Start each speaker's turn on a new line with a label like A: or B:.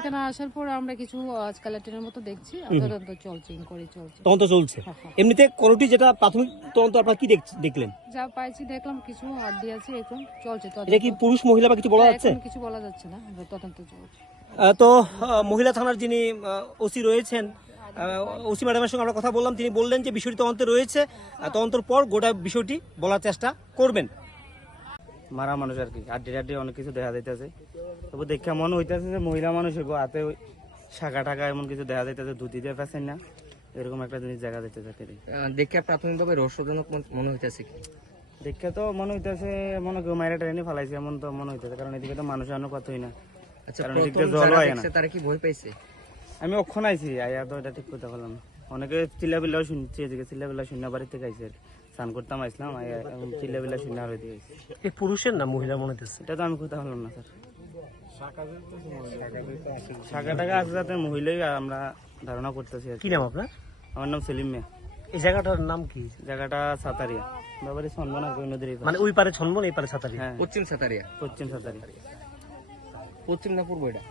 A: এখানে আসার পর আমরা কিছু স্কেলেটনের মতো দেখছি। তদন্ত চলছে ইনকোয়ারি চলছে।
B: তদন্ত চলছে। এমনিতে করোটি যেটা প্রাথমিক তদন্ত আপনারা কি দেখ- দেখলেন?
A: যা পাইছি দেখলাম কিছু হাড্ডি আছে এখন চলছে
B: এটা কি পুরুষ মহিলা বা কিছু বলা
A: হ্যাঁ,
B: যাচ্ছে?
A: কিছু বলা যাচ্ছে না তদন্ত চলছে।
B: তো মহিলা থানার যিনি ওসি রয়েছেন ওসি ম্যাডামের সঙ্গে আমরা কথা বললাম তিনি বললেন যে বিষয়টি তদন্তে রয়েছে। তদন্তের পর গোটা বিষয়টি বলার চেষ্টা করবেন।
C: মারা মানুষ আর কি। আড্ডি আড্ডি অনেক কিছু দেখা যাইতেছে। তবু দেখে মনে হইতেছে যে মহিলা মানুষ হইব হাতে ওই শাখা টাকা এমন কিছু দেখা যাইতেছে ধুতি দিয়ে পেছেন না। এরকম একটা জিনিস দেখা যাইতেছে আর কি।
D: দেখে। প্রাথমিকভাবে রহস্যজনক মন- হইতেছে কি?
C: দেখে তো মনে হইতেছে মনে কেউ মায়েরা ট্রেনে ফালাইছে এমন তো মনে হইতেছে কারণ এদিকে তো মানুষ আনো কতই না।
D: আচ্ছা
C: কারণ এদিকে জল হয় না।
D: তারা কি ভয় পাইছে?
C: আমি অক্ষণ আইছি আইয়া তো এটা ঠিক করতে পারলাম অনেকে চিল্লাবিল্লাও শুনছি এদিকে চিল্লাবিল্লা শূন্য বাড়ি থেকে আইসে স্নান করতাম আইসলাম আইয়া চিল্লাবিল্লা শূন্য আর
B: এই পুরুষের না মহিলা মনে হচ্ছে
C: এটা তো আমি করতে পারলাম না স্যার। শাখা টাকা আছে যাতে মহিলাই আমরা ধারণা করতেছি কি।
B: নাম আপনার?
C: আমার নাম সেলিম মিয়া।
B: এই জায়গাটার নাম কি?
C: জায়গাটা সাতারিয়া। বাবারি সন্মানা কই নদীর
B: মানে ওই পারে ছন্মন এই পারে ছাতারি
C: হ্যাঁ।
D: পশ্চিম সাতারিয়া।
C: পশ্চিম সাতারিয়া।
D: পশ্চিম না পূর্ব এটা?